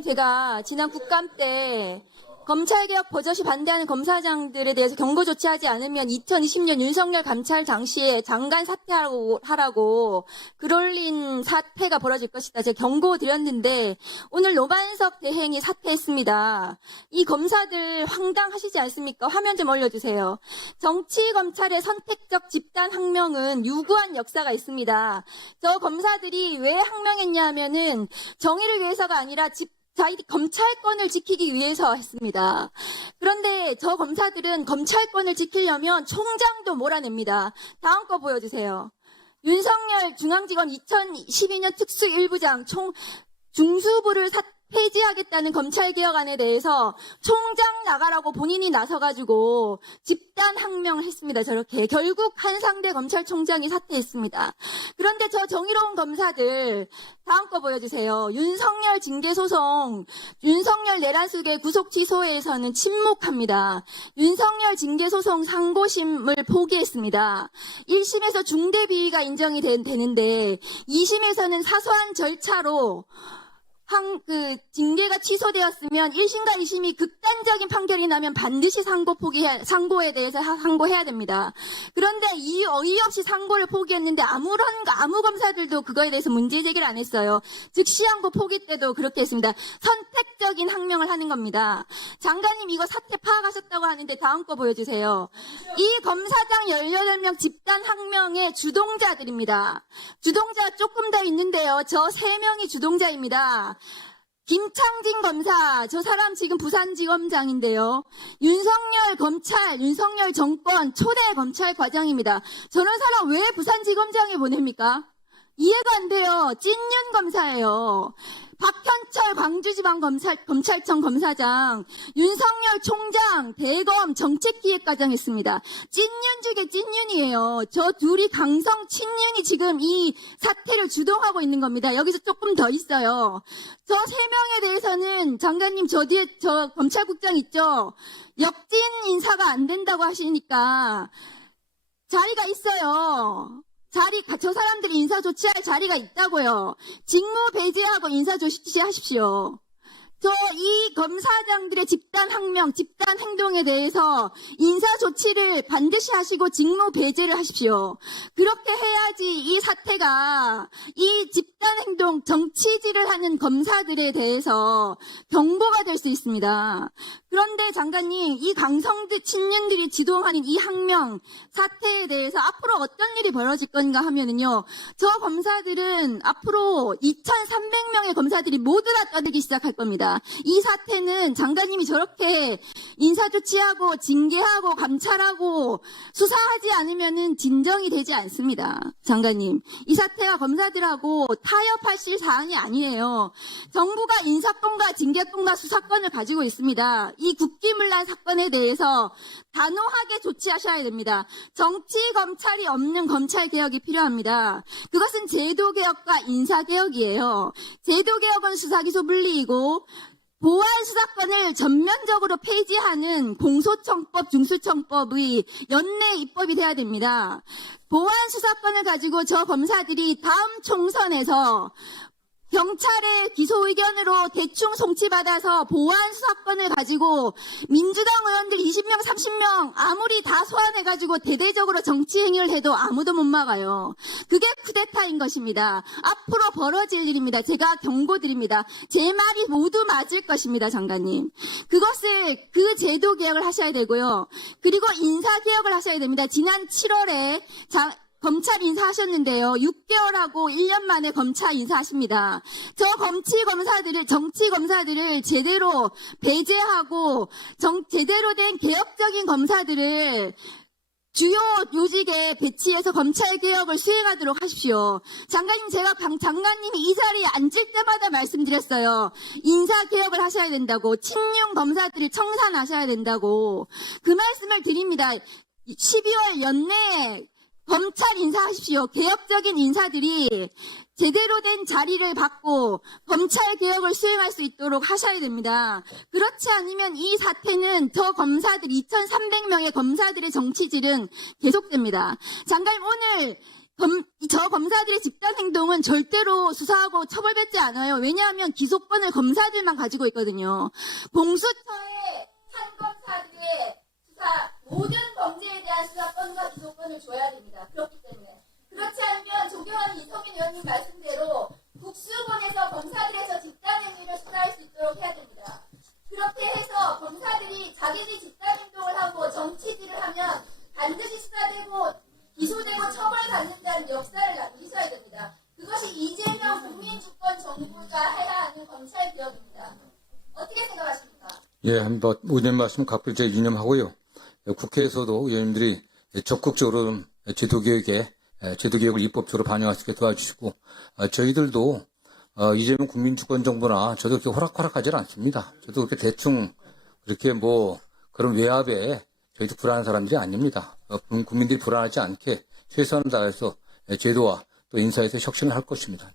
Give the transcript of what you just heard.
장관님, 제가 지난 국감 때 검찰개혁 버젓이 반대하는 검사장들에 대해서 경고 조치하지 않으면 2020년 윤석열 감찰 당시에 장관 사퇴하라고 글 올린 사태가 벌어질 것이다. 제가 경고 드렸는데 오늘 노만석 대행이 사퇴했습니다. 이 검사들 황당하시지 않습니까? 화면 좀 올려주세요. 정치검찰의 선택적 집단 항명은 유구한 역사가 있습니다. 저 검사들이 왜 항명했냐 하면은 정의를 위해서가 아니라 자기 검찰권을 지키기 위해서 했습니다. 그런데 저 검사들은 검찰권을 지키려면 총장도 몰아냅니다. 다음 거 보여주세요. 윤석열 중앙지검 2012년 특수 1부장 중수부를 폐지하겠다는 검찰개혁안에 대해서 총장 나가라고 본인이 나서가지고 집단 항명을 했습니다. 저렇게. 결국 한상대 검찰총장이 사퇴했습니다. 그런데 저 정의로운 검사들 다음 거 보여주세요. 윤석열 징계소송, 윤석열 내란숙의 구속 취소에서는 침묵합니다. 윤석열 징계소송 상고심을 포기했습니다. 1심에서 중대비위가 인정이 되는데 2심에서는 사소한 절차로 징계가 취소되었으면 1심과 2심이 극단적인 판결이 나면 반드시 상고에 대해서 상고해야 됩니다. 그런데 어이없이 상고를 포기했는데 아무 검사들도 그거에 대해서 문제 제기를 안 했어요. 즉시 항고 포기 때도 그렇게 했습니다. 선택적인 항명을 하는 겁니다. 장관님 이거 사태 파악하셨다고 하는데 다음 거 보여주세요. 이 검사장 18명 집단 항명의 주동자들입니다. 주동자 조금 더 있는데요. 저 3명이 주동자입니다. 김창진 검사, 저 사람 지금 부산지검장인데요. 윤석열 검찰, 윤석열 정권 초대 검찰 과장입니다. 저런 사람 왜 부산지검장에 보냅니까? 이해가 안 돼요. 찐윤 검사예요. 박현철 광주지방검찰청 검사장, 윤석열 총장, 대검 정책기획과장 했습니다. 찐윤 중에 찐윤이에요. 저 둘이 강성 친윤이 지금 이 사태를 주동하고 있는 겁니다. 여기서 조금 더 있어요. 저 3명에 대해서는 장관님 저 뒤에 저 검찰국장 있죠? 역진 인사가 안 된다고 하시니까 자리가 있어요. 저 사람들이 인사 조치할 자리가 있다고요. 직무 배제하고 인사 조치하십시오. 이 검사장들의 집단 항명, 집단 행동에 대해서 인사 조치를 반드시 하시고 직무 배제를 하십시오. 그렇게 해야지 이 사태가 이 집단 행동, 정치질을 하는 검사들에 대해서 경고가 될 수 있습니다. 그런데 장관님, 이 강성들, 친윤들이 지도하는 이 항명 사태에 대해서 앞으로 어떤 일이 벌어질 건가 하면은요, 저 검사들은 앞으로 2,300명의 검사들이 모두 다 떠들기 시작할 겁니다. 이 사태는 장관님이 저렇게 인사조치하고 징계하고 감찰하고 수사하지 않으면은 진정이 되지 않습니다. 장관님, 이 사태가 검사들하고 타협하실 사항이 아니에요. 정부가 인사권과 징계권과 수사권을 가지고 있습니다. 이 국기문란 사건에 대해서 단호하게 조치하셔야 됩니다. 정치 검찰이 없는 검찰개혁이 필요합니다. 그것은 제도개혁과 인사개혁이에요. 제도개혁은 수사기소 분리이고 보안 수사권을 전면적으로 폐지하는 공소청법, 중수청법의 연내 입법이 돼야 됩니다. 보안 수사권을 가지고 저 검사들이 다음 총선에서 경찰의 기소 의견으로 대충 송치받아서 보안 수사권을 가지고 민주당 의원들 20명, 30명 아무리 다 소환해가지고 대대적으로 정치 행위를 해도 아무도 못 막아요. 그게 쿠데타인 것입니다. 앞으로 벌어질 일입니다. 제가 경고드립니다. 제 말이 모두 맞을 것입니다, 장관님. 그 제도 개혁을 하셔야 되고요. 그리고 인사 개혁을 하셔야 됩니다. 지난 7월에 검찰 인사하셨는데요. 6개월하고 1년 만에 검찰 인사하십니다. 저 정치 검사들을 제대로 배제하고 제대로 된 개혁적인 검사들을 주요 요직에 배치해서 검찰개혁을 수행하도록 하십시오. 장관님, 제가 장관님이 이 자리에 앉을 때마다 말씀드렸어요. 인사개혁을 하셔야 된다고, 친윤 검사들을 청산하셔야 된다고 그 말씀을 드립니다. 12월 연내에 검찰 인사하십시오. 개혁적인 인사들이 제대로 된 자리를 받고 검찰 개혁을 수행할 수 있도록 하셔야 됩니다. 그렇지 않으면 이 사태는 저 검사들 2,300명의 검사들의 정치질은 계속됩니다. 장관님, 오늘 저 검사들의 집단 행동은 절대로 수사하고 처벌받지 않아요. 왜냐하면 기소권을 검사들만 가지고 있거든요. 공수처의 판검사들의 수사, 모든 범죄에 대한 수사권과 기소권을 줘야 됩니다. 그렇기 때문에. 그렇지 않으면 조경환 이성민 의원님 말씀대로 국수본에서 검사들에서 집단 행위를 수사할 수 있도록 해야 됩니다. 그렇게 해서 검사들이 자기들이 집단 행동을 하고 정치질을 하면 반드시 수사되고 기소되고 처벌받는다는 역사를 남기셔야 됩니다. 그것이 이재명 국민주권 정부가 해야 하는 검찰 개혁입니다. 어떻게 생각하십니까? 예, 한번 의원님 말씀 각별히 제가 유념하고요. 국회에서도 의원님들이 적극적으로 제도개혁을 입법적으로 반영할 수 있게 도와주시고, 저희들도 이재명 국민주권 정부나 저도 그렇게 호락호락하지는 않습니다. 저도 그렇게 대충 그렇게 그런 외압에 저희도 불안한 사람들이 아닙니다. 국민들이 불안하지 않게 최선을 다해서 제도와 또 인사에서 혁신을 할 것입니다.